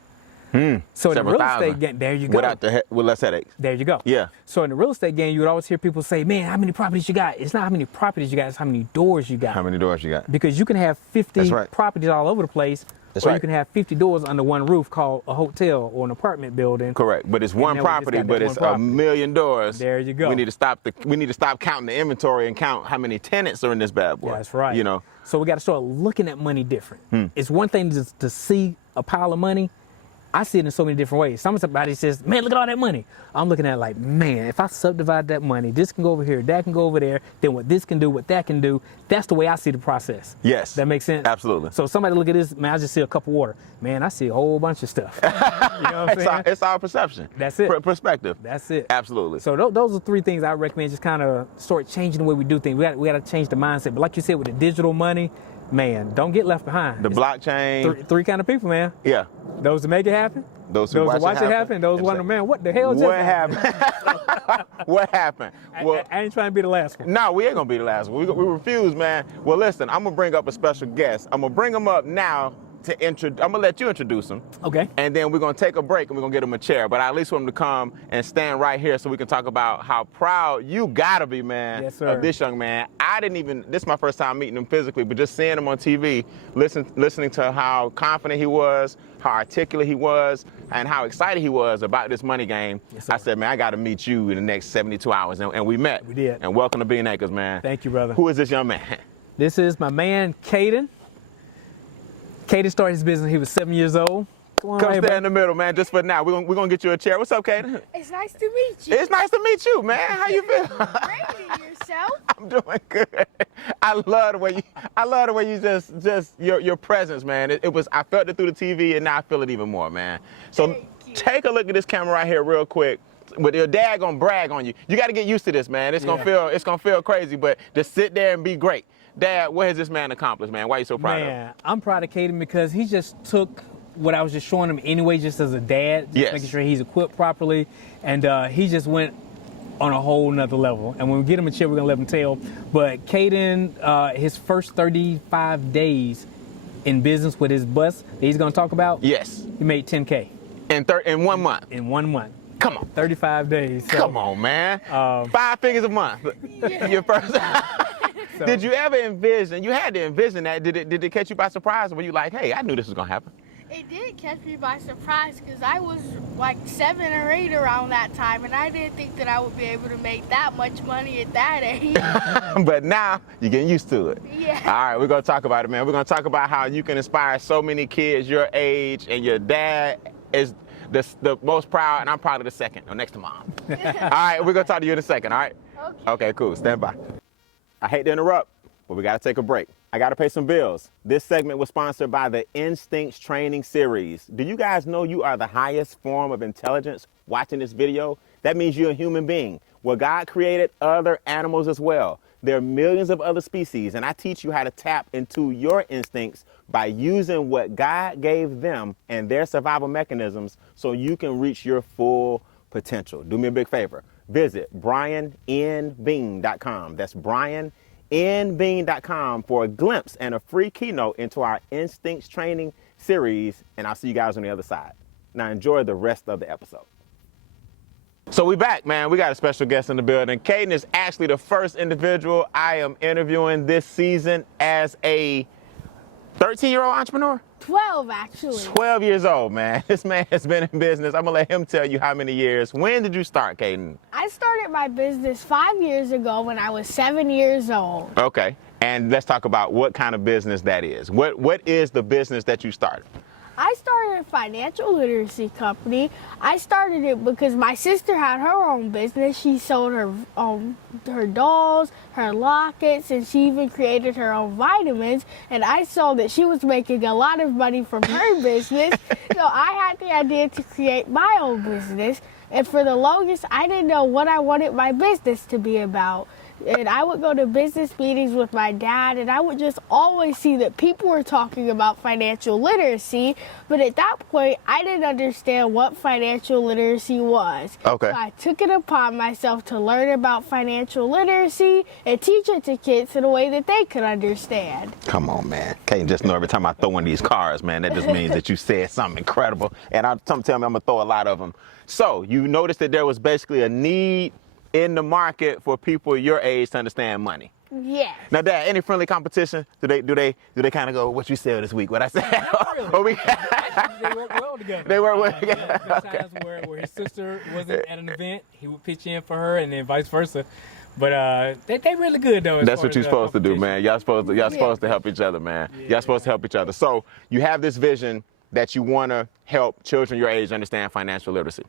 So in the real estate game, there you go. With less headaches. There you go. Yeah. So in the real estate game, you would always hear people say, man, how many properties you got? It's not how many properties you got, it's how many doors you got. How many doors you got. Because you can have 50 properties all over the place, or you can have 50 doors under one roof called a hotel or an apartment building. Correct. But it's one property, but it's a million doors. There you go. We need to stop counting the inventory and count how many tenants are in this bad boy. Yeah, that's right. You know. So we got to start looking at money different. It's one thing to see a pile of money. I see it in so many different ways. Somebody says, man, look at all that money. I'm looking at it like, man, if I subdivide that money, this can go over here, that can go over there, then what this can do, what that can do, that's the way I see the process. Yes. That makes sense? Absolutely. So somebody look at this, man, I just see a cup of water. Man, I see a whole bunch of stuff. You know what I'm saying? It's our perception. That's it. Perspective. That's it. Absolutely. So those are three things I recommend, just kind of start changing the way we do things. We got to change the mindset. But like you said, with the digital money, man, don't get left behind. The blockchain. Three kind of people, man. Yeah. Those that make it happen. Those who watch it happen. Those wonder, man, what the hell just happened? What happened? Well, I ain't trying to be the last one. No, we ain't going to be the last one. We refuse, man. Well, listen, I'm going to bring up a special guest. I'm going to bring him up now. I'm going to let you introduce him. Okay. And then we're going to take a break and we're going to get him a chair. But I at least want him to come and stand right here so we can talk about how proud you got to be, man, of this young man. This is my first time meeting him physically, but just seeing him on TV, listening to how confident he was, how articulate he was, and how excited he was about this money game. Yes, I said, man, I got to meet you in the next 72 hours. And we met. We did. And welcome to Being Acres, man. Thank you, brother. Who is this young man? This is my man, Caden. Caden started his business when he was 7 years old. Come stand in the middle, man, just for now. We're gonna get you a chair. What's up, Caden? It's nice to meet you. It's nice to meet you, man. How you feel? Great, and yourself? I'm doing good. I love the way you just your presence, man. I felt it through the TV, and now I feel it even more, man. So take a look at this camera right here real quick. But your dad gonna brag on you. You gotta get used to this, man. It's gonna feel crazy, but just sit there and be great. Dad, what has this man accomplished, man? Why are you so proud of him? Man, I'm proud of Caden because he just took what I was just showing him anyway, just as a dad, just making sure he's equipped properly, and he just went on a whole nother level. And when we get him a chair, we're gonna let him tell. But Caden, his first 35 days in business with his bus that he's gonna talk about, he made $10K. In 1 month? In 1 month. Come on. 35 days. So, Come on, man. 5 figures a month. Your first. So, Did you ever envision? You had to envision that. Did it catch you by surprise? Or were you like, hey, I knew this was gonna happen? It did catch me by surprise because I was like 7 or 8 around that time, and I didn't think that I would be able to make that much money at that age. But now you're getting used to it. Yeah. All right, we're gonna talk about it, man. We're gonna talk about how you can inspire so many kids your age, and your dad is the most proud, and I'm probably the second, or next to mom. All right, we're gonna talk to you in a second. All right. Okay, cool. Stand by. I hate to interrupt, but we gotta take a break. I gotta pay some bills. This segment was sponsored by the Instincts Training Series. Do you guys know you are the highest form of intelligence watching this video? That means you're a human being. Well, God created other animals as well. There are millions of other species, and I teach you how to tap into your instincts by using what God gave them and their survival mechanisms so you can reach your full potential. Do me a big favor. Visit briannbean.com. That's briannbean.com for a glimpse and a free keynote into our Instincts Training Series, and I'll see you guys on the other side. Now enjoy the rest of the episode. So we back, man. We got a special guest in the building. Caden is actually the first individual I am interviewing this season as a 13-year-old entrepreneur. 12, actually. 12 years old, man. This man has been in business. I'm gonna let him tell you how many years. When did you start, Caden? I started my business 5 years ago when I was 7 years old. Okay, and let's talk about what kind of business that is. What is the business that you started? I started a financial literacy company. I started it because my sister had her own business. She sold her dolls, her lockets, and she even created her own vitamins. And I saw that she was making a lot of money from her business. So I had the idea to create my own business. And for the longest, I didn't know what I wanted my business to be about. And I would go to business meetings with my dad, and I would just always see that people were talking about financial literacy. But at that point, I didn't understand what financial literacy was. Okay. So I took it upon myself to learn about financial literacy and teach it to kids in a way that they could understand. Come on, man. Caden just know every time I throw one of these cards, man, that just means that you said something incredible. And some tell me I'm going to throw a lot of them. So you noticed that there was basically a need in the market for people your age to understand money. Yes. Now, Dad, any friendly competition? Do they kind of go, what you sell this week? What I said? Not really. Actually, they work well together. They work well together. There were times where his sister wasn't at an event, he would pitch in for her, and then vice versa. But they really good though. That's what you're supposed to do, man. Y'all supposed to help each other, man. Yeah. Y'all supposed to help each other. So you have this vision that you want to help children your age understand financial literacy.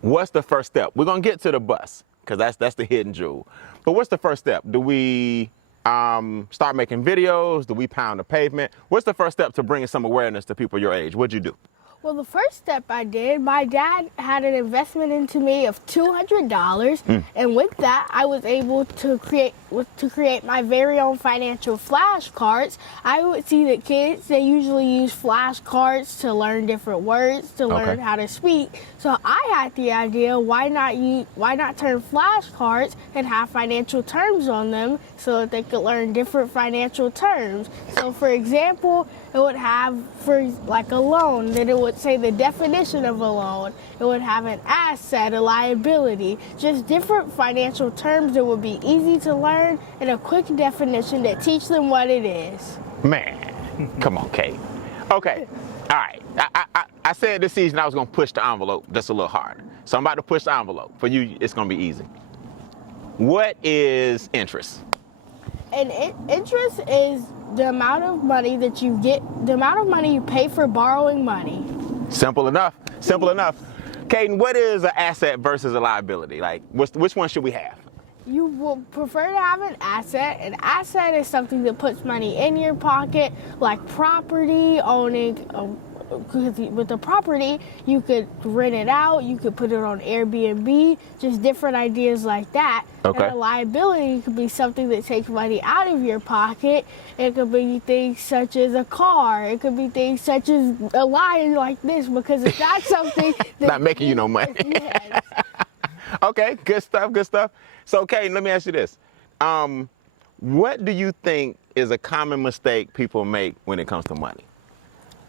What's the first step? We're gonna get to the bus because that's the hidden jewel. But what's the first step? Do we start making videos? Do we pound the pavement? What's the first step to bringing some awareness to people your age? What'd you do? Well, the first step I did, my dad had an investment into me of $200, and with that, I was able to create my very own financial flashcards. I would see that kids, they usually use flashcards to learn different words, to learn how to speak. So I had the idea, why not turn flashcards and have financial terms on them so that they could learn different financial terms. So for example, it would have, for like a loan, then it would say the definition of a loan. It would have an asset, a liability, just different financial terms that would be easy to learn and a quick definition that teach them what it is. Man, come on, Kate. Okay, all right. I said this season I was gonna push the envelope just a little hard. So I'm about to push the envelope. For you, it's gonna be easy. What is interest? And interest is the amount of money that you get, the amount of money you pay for borrowing money. Simple enough. Simple enough. Caden, what is an asset versus a liability? Like, which one should we have? You will prefer to have an asset. An asset is something that puts money in your pocket, like property, owning. With the property, you could rent it out, you could put it on Airbnb, just different ideas like that. Okay. And a liability could be something that takes money out of your pocket. It could be things such as a car. It could be things such as a lion like this, because it's not something that Not making you no money. Yes. Okay, good stuff, good stuff. So, Caden, let me ask you this. What do you think is a common mistake people make when it comes to money?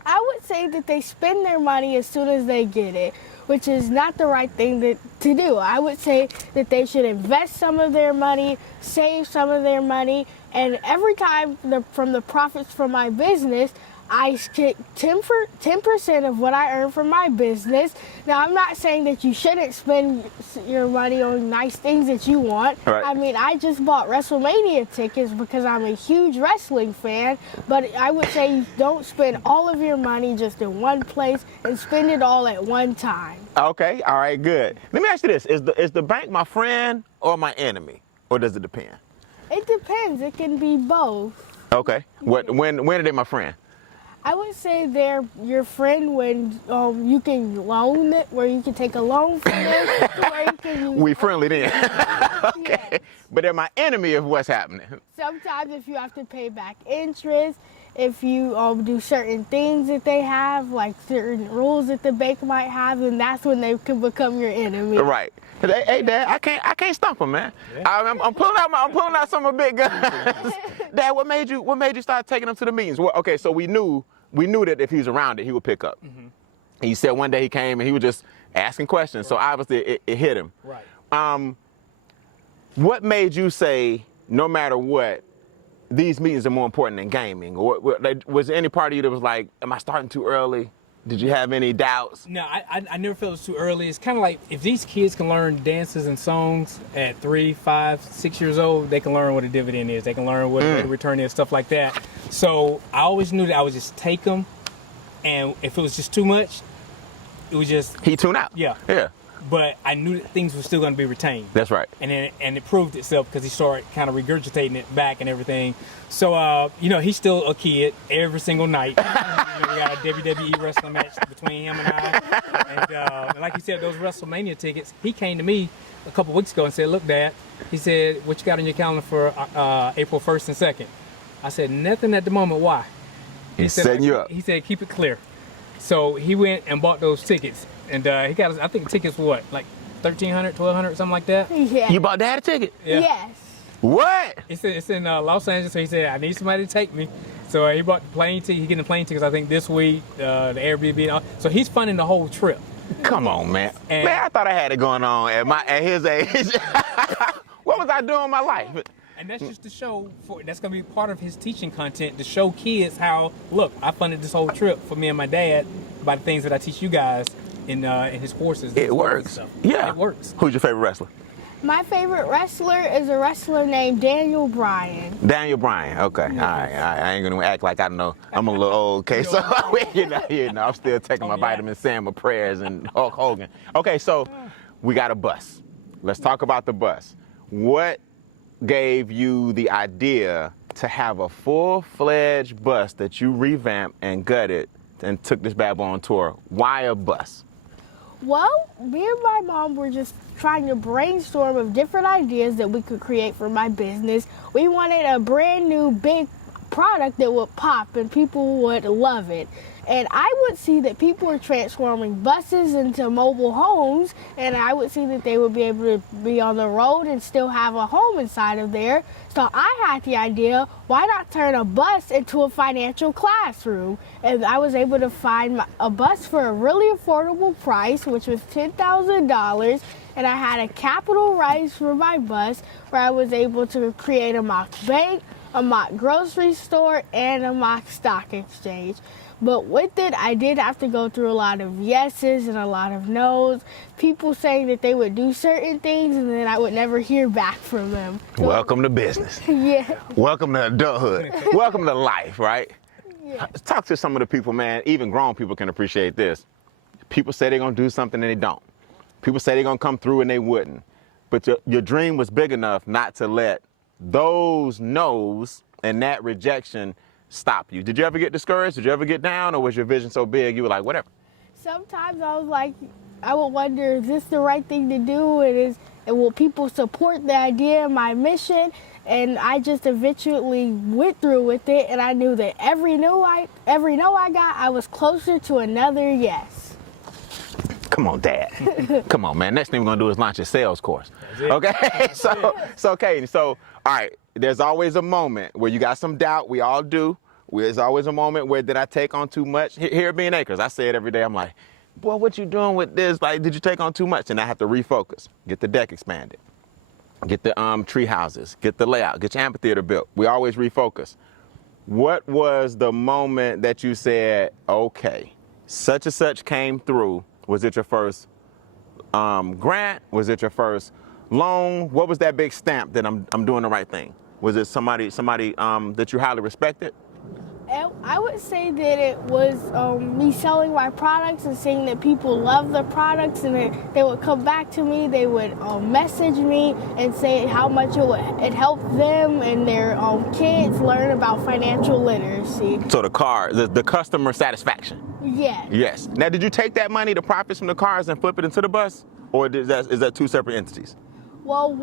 I would say that they spend their money as soon as they get it, which is not the right thing to do. I would say that they should invest some of their money, save some of their money, and every time from the profits from my business, I get 10% of what I earn from my business. Now, I'm not saying that you shouldn't spend your money on nice things that you want. Right. I mean, I just bought WrestleMania tickets because I'm a huge wrestling fan, but I would say don't spend all of your money just in one place and spend it all at one time. Okay, all right, good. Let me ask you this. Is the bank my friend or my enemy? Or does it depend? It depends. It can be both. Okay. When are they my friend? I would say they're your friend when you can loan it, where you can take a loan from them. Where you can We friendly then. Okay. Yes. But they're my enemy of what's happening. Sometimes if you have to pay back interest, if you do certain things that they have, like certain rules that the bank might have, then that's when they can become your enemy. Right. Hey, Dad, I can't stump him, man. Yeah. I'm pulling out some of my big guns. Dad, what made you start taking them to the meetings? Well, okay, so we knew that if he was around it, he would pick up. Mm-hmm. He said one day he came and he was just asking questions, so obviously it hit him. Right. What made you say, no matter what, these meetings are more important than gaming? Or was there any part of you that was like, am I starting too early? Did you have any doubts? No, I never felt it was too early. It's kind of like if these kids can learn dances and songs at 3, 5, 6 years old, they can learn what a dividend is. They can learn what a rate of return is, stuff like that. So I always knew that I would just take them, and if it was just too much, it was just... He tuned out. Yeah. Yeah. But I knew that things were still going to be retained. That's right. And it proved itself because he started kind of regurgitating it back and everything. So, he's still a kid every single night. We got a WWE wrestling match between him and I. And like you said, those WrestleMania tickets, he came to me a couple weeks ago and said, look, Dad, he said, what you got on your calendar for April 1st and 2nd? I said, nothing at the moment. Why? He's setting you up. He said, keep it clear. So he went and bought those tickets. And he got, I think tickets were what, like $1,300, $1,200, something like that? Yeah. You bought Dad a ticket? Yeah. Yes. What? It's in Los Angeles, so he said, I need somebody to take me. So he bought the plane ticket. He's getting the plane tickets, I think, this week, the Airbnb and all. So he's funding the whole trip. Come on, man. And Man, I thought I had it going on at his age. What was I doing in my life? And that's just to show, that's going to be part of his teaching content, to show kids how, look, I funded this whole trip for me and my dad by the things that I teach you guys in his courses. It works. Yeah. It works. Who's your favorite wrestler? My favorite wrestler is a wrestler named Daniel Bryan. Daniel Bryan. Okay. All right. I ain't gonna act like I know. I'm a little old. Okay. So you know, I'm still taking my vitamin C, my prayers, and Hulk Hogan. Okay. So we got a bus. Let's talk about the bus. What gave you the idea to have a full-fledged bus that you revamped and gutted and took this bad boy on tour? Why a bus? Well, me and my mom were just trying to brainstorm of different ideas that we could create for my business. We wanted a brand new big product that would pop and people would love it. And I would see that people were transforming buses into mobile homes, and I would see that they would be able to be on the road and still have a home inside of there. So I had the idea, why not turn a bus into a financial classroom? And I was able to find a bus for a really affordable price, which was $10,000. And I had a capital rise for my bus where I was able to create a mock bank, a mock grocery store, and a mock stock exchange. But with it, I did have to go through a lot of yeses and a lot of no's. People saying that they would do certain things and then I would never hear back from them. So, Welcome to business. yeah. Welcome to adulthood. Welcome to life, right? Yeah. Talk to some of the people, man. Even grown people can appreciate this. People say they're going to do something and they don't. People say they're going to come through and they wouldn't. But your dream was big enough not to let those no's and that rejection stop you. Did you ever get discouraged? Did you ever get down? Or was your vision so big you were like, whatever? Sometimes I was like, I would wonder, is this the right thing to do? And will people support the idea, my mission? And I just eventually went through with it, and I knew that every no I got, I was closer to another yes. Come on, Dad. Come on, man. Next thing we're going to do is launch a sales course. Okay? So, Caden, all right, there's always a moment where you got some doubt. We all do. There's always a moment where did I take on too much? Here being Acres, I say it every day. I'm like, boy, what you doing with this? Like, did you take on too much? And I have to refocus, get the deck expanded, get the tree houses, get the layout, get your amphitheater built. We always refocus. What was the moment that you said, okay, such and such came through? Was it your first grant? Was it your first loan? What was that big stamp that I'm doing the right thing? Was it somebody that you highly respected? I would say that it was me selling my products and seeing that people love the products, and they would come back to me. They would message me and say how much it helped them and their kids learn about financial literacy. So the customer satisfaction. Yes. Yes. Now, did you take that money, the profits from the cars, and flip it into the bus, or is that two separate entities? Well,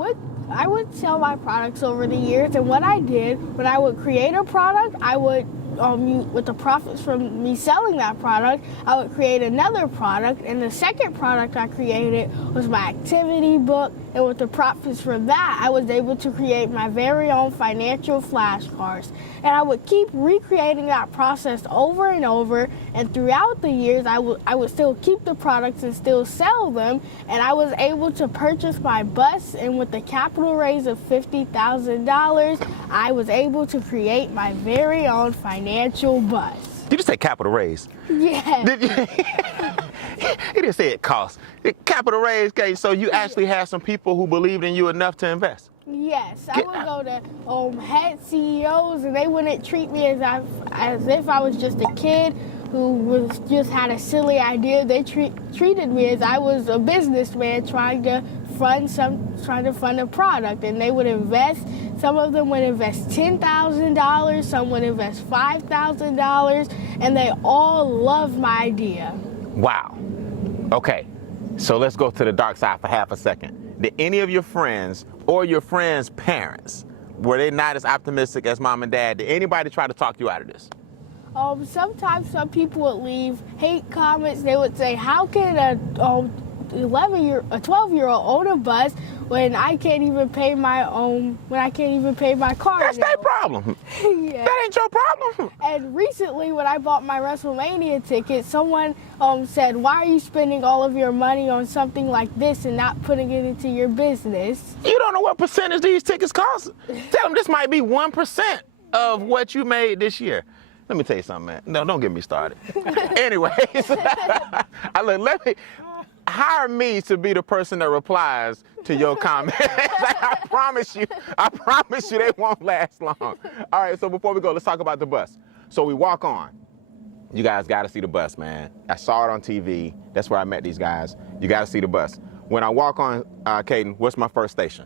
I would sell my products over the years, and what I did, when I would create a product, I would, with the profits from me selling that product, I would create another product, and the second product I created was my activity book, and with the profits from that, I was able to create my very own financial flashcards. And I would keep recreating that process over and over, and throughout the years, I would still keep the products and still sell them, and I was able to purchase my bus, and with the capital raise of $50,000, I was able to create my very own financial bus. Did you say capital raise? Yes. Did you? He didn't say it cost. The capital raise, okay, so you actually had some people who believed in you enough to invest. Yes, I would go to head CEOs, and they wouldn't treat me as if I was just a kid who had a silly idea. They treated me as I was a businessman trying to fund a product, and they would invest. Some of them would invest $10,000, some would invest $5,000, and they all loved my idea. Wow. Okay, so let's go to the dark side for half a second. Did any of your friends or your friends' parents, were they not as optimistic as mom and dad? Did anybody try to talk you out of this? Sometimes some people would leave hate comments. They would say, how can a 12-year-old own a bus when I can't even pay my car? That's their problem. Yeah. That ain't your problem. And recently, when I bought my WrestleMania ticket, someone said, why are you spending all of your money on something like this and not putting it into your business? You don't know what percentage these tickets cost. Tell them this might be 1% of what you made this year. Let me tell you something, man. No, don't get me started. Anyways, let me hire me to be the person that replies to your comments. I promise you, they won't last long. All right, so before we go, let's talk about the bus. So we walk on. You guys got to see the bus, man. I saw it on TV. That's where I met these guys. You got to see the bus. When I walk on, Caden, what's my first station?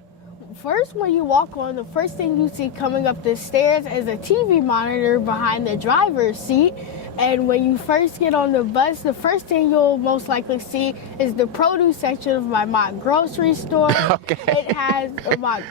First, when you walk on, the first thing you see coming up the stairs is a TV monitor behind the driver's seat. And when you first get on the bus, the first thing you'll most likely see is the produce section of my mock grocery store. Okay. I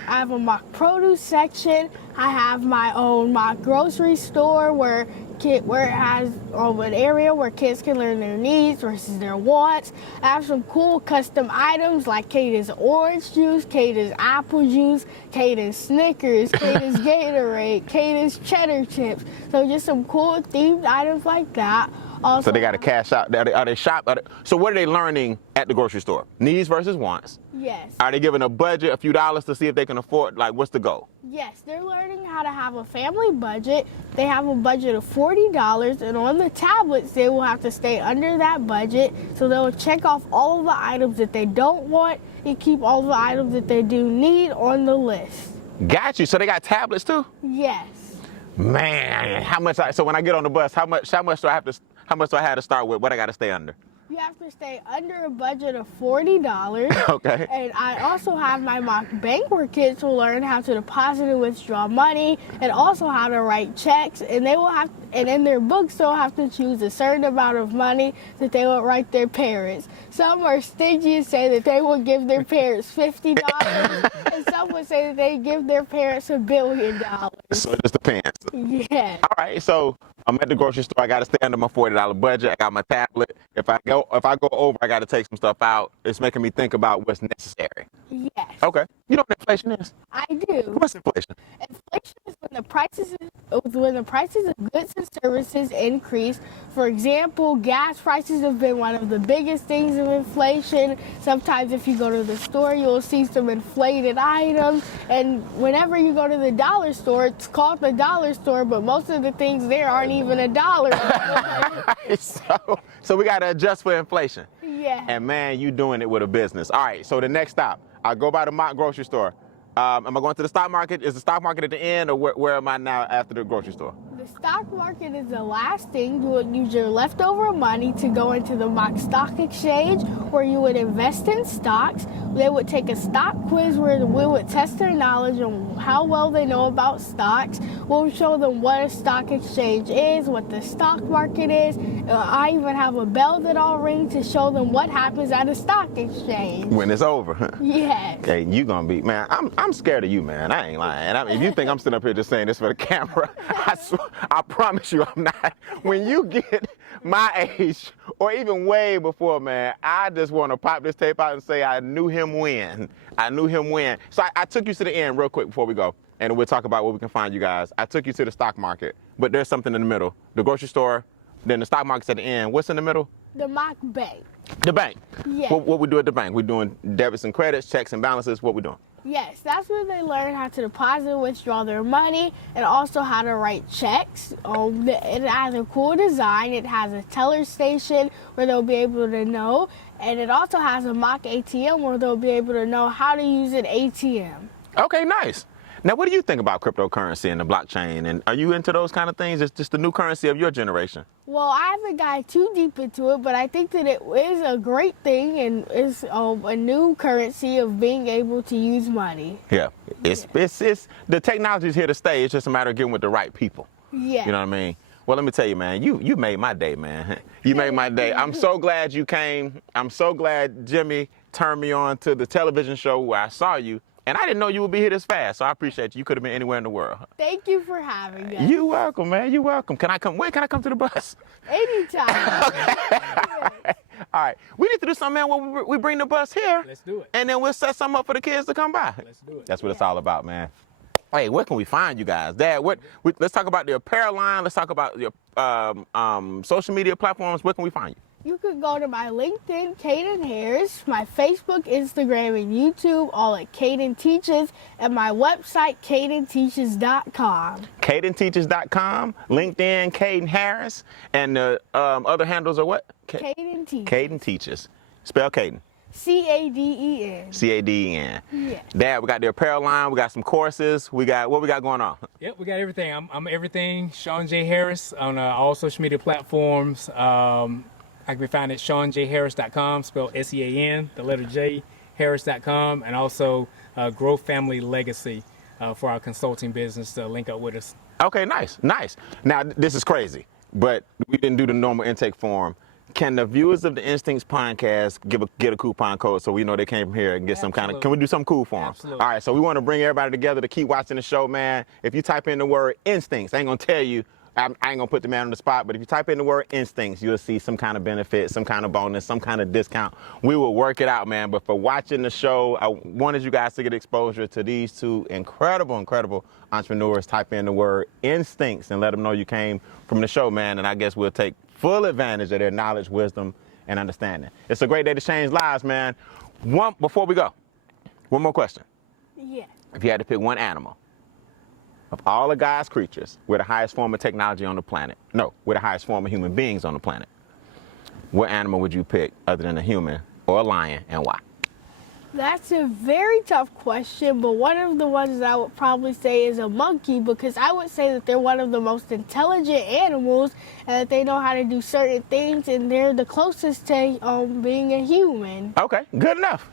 have a mock produce section. I have my own mock grocery store where it has an area where kids can learn their needs versus their wants. I have some cool custom items like Caden's orange juice, Caden's apple juice, Caden's Snickers, Caden's Gatorade, Caden's cheddar chips. So just some cool themed items like that. Also, so they got to cash out. Are they shop? So what are they learning at the grocery store? Needs versus wants. Yes. Are they given a budget, a few dollars to see if they can afford? Like, what's the goal? Yes, they're learning how to have a family budget. They have a budget of $40, and on the tablets, they will have to stay under that budget. So they'll check off all of the items that they don't want and keep all the items that they do need on the list. Got you. So they got tablets too? Yes. Man, how much? So when I get on the bus, how much do I have to start with? What I got to stay under? You have to stay under a budget of $40. Okay. And I also have my mock bank where kids will learn how to deposit and withdraw money, and also how to write checks. And and in their books, they'll have to choose a certain amount of money that they will write their parents. Some are stingy and say that they will give their parents $50, and some would say that they give their parents $1 billion. So it just depends. Yeah. All right. So I'm at the grocery store. I got to stay under my $40 budget. I got my tablet. If I go over, I got to take some stuff out. It's making me think about what's necessary. Yes. Okay. You know what inflation is? I do. What's inflation? Inflation is when the prices of goods and services increase. For example, gas prices have been one of the biggest things of inflation. Sometimes if you go to the store, you'll see some inflated items. And whenever you go to the dollar store, it's called the dollar store, but most of the things there aren't even a dollar. So we got to adjust for inflation. Yeah. And man, you doing it with a business. All right, so the next stop, I go by the mock grocery store. Am I going to the stock market? Is the stock market at the end, or where am I now after the grocery store? The stock market is the last thing. You would use your leftover money to go into the mock stock exchange, where you would invest in stocks. They would take a stock quiz where we would test their knowledge on how well they know about stocks. We'll show them what a stock exchange is, what the stock market is. I even have a bell that I'll ring to show them what happens at a stock exchange. When it's over. Yes. Okay, you gonna be, man, I'm scared of you, man. I ain't lying. I mean, if you think I'm sitting up here just saying this for the camera, I promise you I'm not. When you get my age, or even way before, man, I just want to pop this tape out and say I knew him when. I knew him when. So I took you to the end real quick before we go, and we'll talk about where we can find you guys. I took you to the stock market, but there's something in the middle. The grocery store, then the stock market's at the end. What's in the middle? The mock bank. The bank. Yes. What we do at the bank? We're doing debits and credits, checks and balances. What we doing? Yes, that's where they learn how to deposit and withdraw their money, and also how to write checks. It has a cool design. It has a teller station where they'll be able to know, and it also has a mock ATM where they'll be able to know how to use an ATM. Okay, nice. Now, what do you think about cryptocurrency and the blockchain? And are you into those kind of things? It's just the new currency of your generation. Well, I haven't gotten too deep into it, but I think that it is a great thing, and it's a new currency of being able to use money. Yeah, it's the technology is here to stay. It's just a matter of getting with the right people. Yeah. You know what I mean? Well, let me tell you, man, you made my day, man. You made my day. I'm so glad you came. I'm so glad Jimmy turned me on to the television show where I saw you. And I didn't know you would be here this fast, so I appreciate you. You could have been anywhere in the world. Thank you for having us. You're welcome, man. You're welcome. Can I come? When can I come to the bus? Anytime. Okay. All right. We need to do something, man, where we bring the bus here. Let's do it. And then we'll set something up for the kids to come by. Let's do it. That's what it's all about, man. Hey, where can we find you guys? Dad, let's talk about the apparel line. Let's talk about your social media platforms. Where can we find you? You can go to my LinkedIn, Caden Harris, my Facebook, Instagram, and YouTube, all at Caden Teaches, and my website, cadenteaches.com. Cadenteaches.com, LinkedIn, Caden Harris, and the other handles are what? Caden Teaches. Caden Teaches. Spell Caden. C-A-D-E-N. C-A-D-E-N. Yeah. Dad, we got the apparel line. We got some courses. What we got going on? Yep, we got everything. I'm everything. Sean J. Harris on all social media platforms. I can be found at SeanJHarris.com, spelled S-E-A-N, the letter J, Harris.com, and also Growth Family Legacy for our consulting business to link up with us. Okay, nice. Now, this is crazy, but we didn't do the normal intake form. Can the viewers of the Instincts Pondcast get a coupon code so we know they came from here and get some kind of, can we do something cool for them? Absolutely. All right, so we want to bring everybody together to keep watching the show, man. If you type in the word Instincts, I ain't going to tell you, I ain't gonna put the man on the spot, but if you type in the word Instincts, you'll see some kind of benefit, some kind of bonus, some kind of discount. We will work it out, man. But for watching the show, I wanted you guys to get exposure to these two incredible entrepreneurs. Type in the word Instincts and let them know you came from the show, man. And I guess we'll take full advantage of their knowledge, wisdom, and understanding. It's a great day to change lives, man. Before we go, one more question. Yeah. If you had to pick one animal, of all the God's creatures, we're the highest form of technology on the planet. No, we're the highest form of human beings on the planet. What animal would you pick other than a human or a lion, and why? That's a very tough question, but one of the ones that I would probably say is a monkey, because I would say that they're one of the most intelligent animals and that they know how to do certain things, and they're the closest to being a human. Okay, good enough.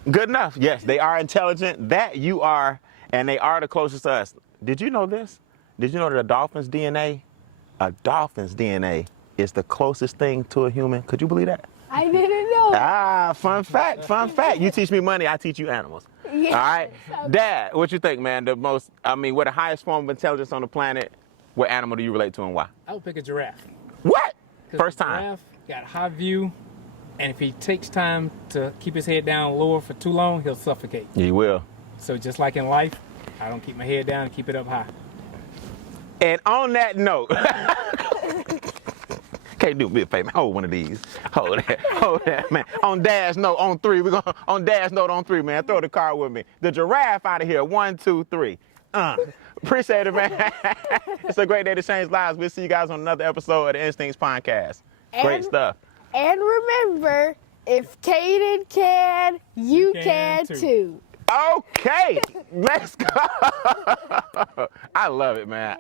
Yes, they are intelligent. That you are, and they are the closest to us. Did you know this? Did you know that a dolphin's DNA is the closest thing to a human? Could you believe that? I didn't know. Fun fact. You teach me money, I teach you animals. Yeah. All right? Dad, what you think, man? We're the highest form of intelligence on the planet. What animal do you relate to and why? I would pick a giraffe. What? First time. Giraffe got high view, and if he takes time to keep his head down lower for too long, he'll suffocate. You will. So just like in life, I don't keep my head down and keep it up high. And on that note, can't do me a favor. Hold one of these. Hold that, man. On dash note on 3. We're gonna on dash note on 3, man. Throw the card with me. The giraffe out of here. 1, 2, 3. Appreciate it, man. It's a great day to change lives. We'll see you guys on another episode of the Instincts Pondcast. Great stuff. And remember, if Caden can, you can too. Okay, let's go. I love it, man.